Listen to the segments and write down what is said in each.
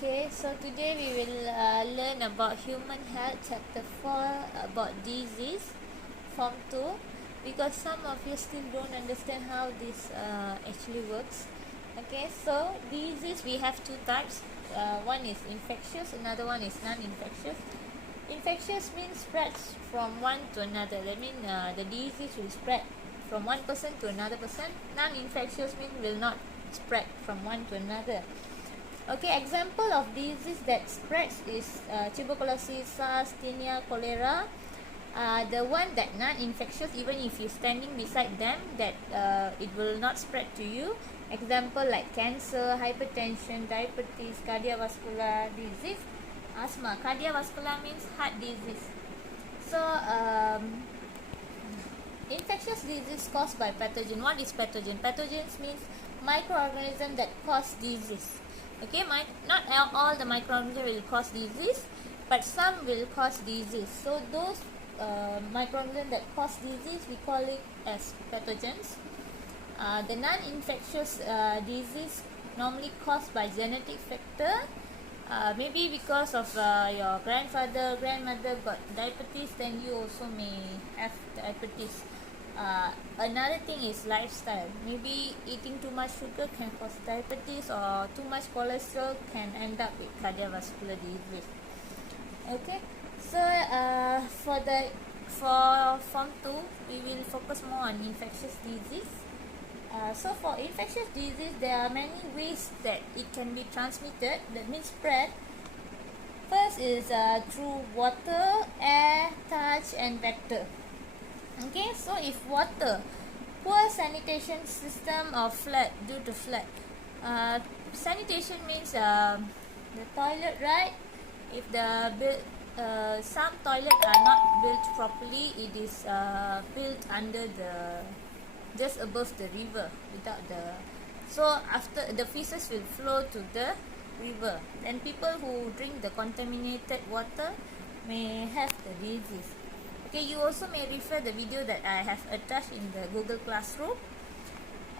Okay, so today we will learn about human health chapter 4 about disease form 2, because some of you still don't understand how this actually works. Okay, so disease we have two types. One is infectious, another one is non-infectious. Infectious means spreads from one to another. That means the disease will spread from one person to another person. Non-infectious means will not spread from one to another. Okay, example of disease that spreads is tuberculosis, SARS, tinea, cholera. The one that non-infectious, even if you're standing beside them, that it will not spread to you. Example like cancer, hypertension, diabetes, cardiovascular disease, asthma. Cardiovascular means heart disease. So infectious disease caused by pathogen. What is pathogen? Pathogens means microorganism that cause disease. Okay, not all the microorganisms will cause disease, but some will cause disease. So those microorganisms that cause disease, we call it as pathogens. The non-infectious disease normally caused by genetic factor. Maybe because of your grandmother got diabetes, then you also may have diabetes. Another thing is lifestyle. Maybe eating too much sugar can cause diabetes, or too much cholesterol can end up with cardiovascular disease. Okay, so for form 2, we will focus more on infectious disease. So for infectious disease, there are many ways that it can be transmitted, that means spread. First is through water, air, touch and vector. Okay, so if water, poor sanitation system or flood, due to flood. Sanitation means the toilet, right? If some toilets are not built properly, it is built under just above the river, without so after the feces will flow to the river, then people who drink the contaminated water may have the disease. Okay, you also may refer the video that I have attached in the Google Classroom.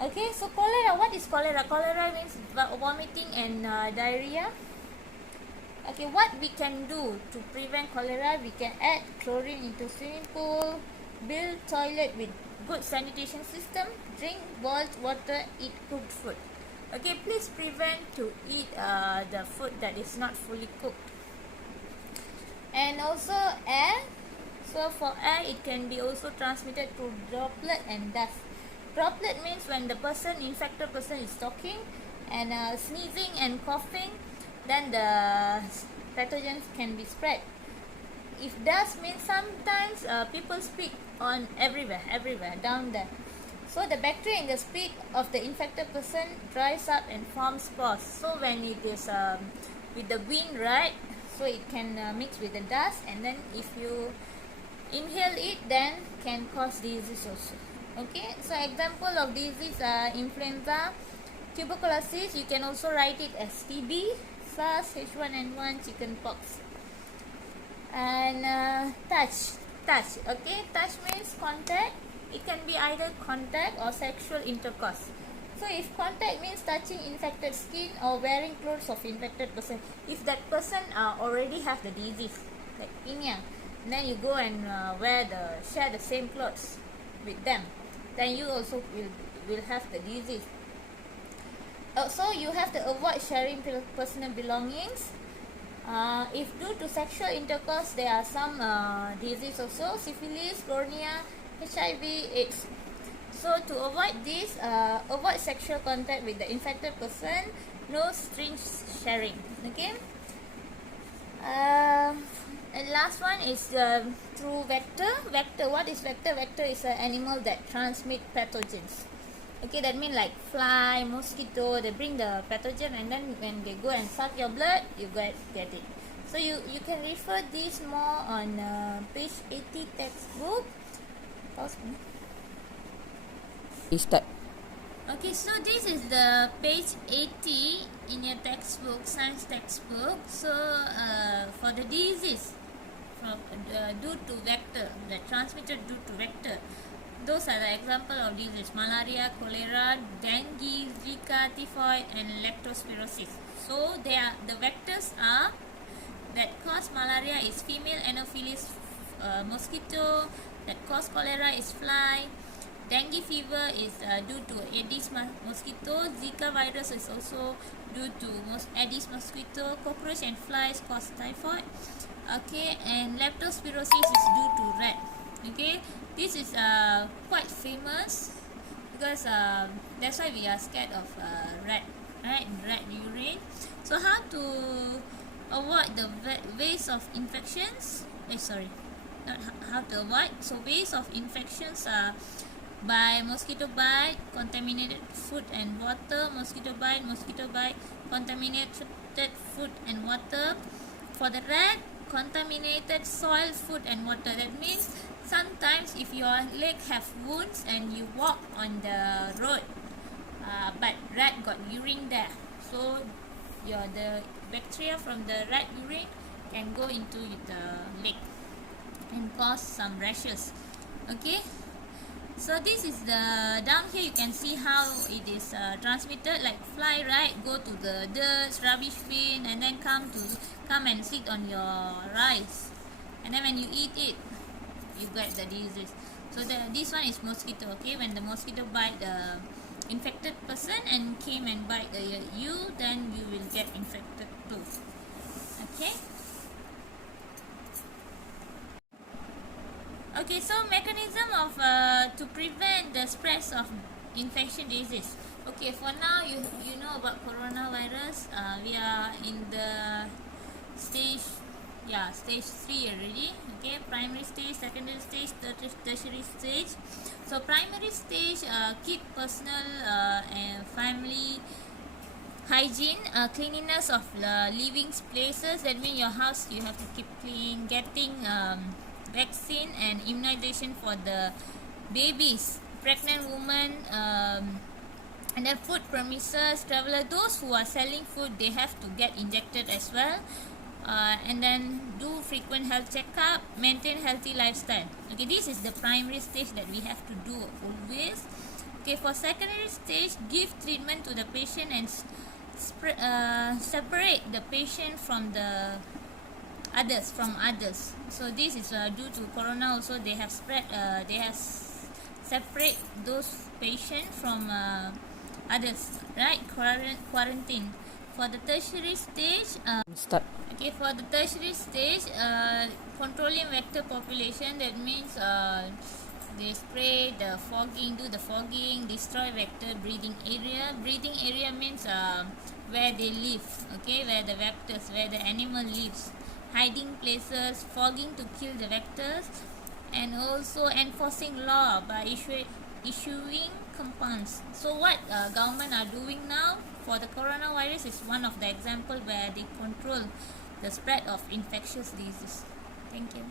Okay, so cholera. What is cholera? Cholera means vomiting and diarrhea. Okay, what we can do to prevent cholera? We can add chlorine into swimming pool, build toilet with good sanitation system, drink boiled water, eat cooked food. Okay, please prevent to eat the food that is not fully cooked. And also air. So for air, it can be also transmitted through droplet and dust. Droplet means when the infected person is talking and sneezing and coughing, then the pathogens can be spread. If dust means sometimes people speak on everywhere down there. So the bacteria in the speak of the infected person dries up and forms spores. So when it is with the wind, right, so it can mix with the dust, and then if you inhale it, then can cause disease also. Okay, so example of disease are influenza, tuberculosis. You can also write it as TB, SARS, H1N1, chickenpox. And touch. Okay, touch means contact. It can be either contact or sexual intercourse. So if contact means touching infected skin or wearing clothes of infected person. If that person already have the disease, like tinea, then you go and share the same clothes with them, then you also will have the disease. Also, you have to avoid sharing personal belongings. If due to sexual intercourse, there are some disease also, syphilis, gonorrhea, HIV, AIDS. So to avoid this, avoid sexual contact with the infected person, no syringe sharing. Okay. And last one is through vector. What is vector? Vector is an animal that transmit pathogens. Okay, that means like fly, mosquito, they bring the pathogen, and then when they go and suck your blood, you get it. So you can refer this more on page 80 textbook. Start. Okay, so this is the page 80 in your textbook, science textbook. So for the disease due to vector, that transmitted due to vector, those are the example of disease: malaria, cholera, dengue, Zika, typhoid and leptospirosis. So the vectors are that cause malaria is female Anopheles mosquito, that cause cholera is fly, dengue fever is due to Aedes mosquito, Zika virus is also due to Aedes mosquito, cockroach and flies cause typhoid, okay, and leptospirosis is due to rat. Okay, this is quite famous because that's why we are scared of rat, right? Rat urine. So how to avoid the ways of infections? Sorry, not how to avoid. So ways of infections are by mosquito bite, contaminated food and water, mosquito bite, contaminated food and water. For the rat, contaminated soil, food and water. That means sometimes if your leg have wounds and you walk on the road, but rat got urine there, so the bacteria from the rat urine can go into the leg and cause some rashes. Okay, so this is the down here you can see how it is transmitted, like fly, right? Go to the dirt, rubbish bin, and then come and sit on your rice, and then when you eat it, you get the disease. So this one is mosquito. Okay, when the mosquito bite the infected person and came and bite you, then you will get infected too. Okay. Okay, so mechanism of to prevent the spread of infection disease. Okay, for now you know about coronavirus. We are in the stage 3 already. Okay, primary stage, secondary stage, tertiary stage. So primary stage, keep personal and family hygiene, cleanliness of living places. That means your house you have to keep clean. Getting vaccine and immunization for the babies, pregnant women, and then food premises, traveler, those who are selling food, they have to get injected as well. And then do frequent health checkup, maintain healthy lifestyle. Okay, this is the primary stage that we have to do always. Okay, for secondary stage, give treatment to the patient and separate the patient from the others. So this is due to corona also, they have separate those patients from others, right? Quarantine. For the tertiary stage, Start. okay, for the tertiary stage, controlling vector population. That means they spray the fogging, do the fogging, destroy vector breeding area. Breeding area means where they live, okay, where the vectors, where the animal lives. Hiding places, fogging to kill the vectors, and also enforcing law by issuing compounds. So what government are doing now for the coronavirus is one of the example where they control the spread of infectious diseases. Thank you.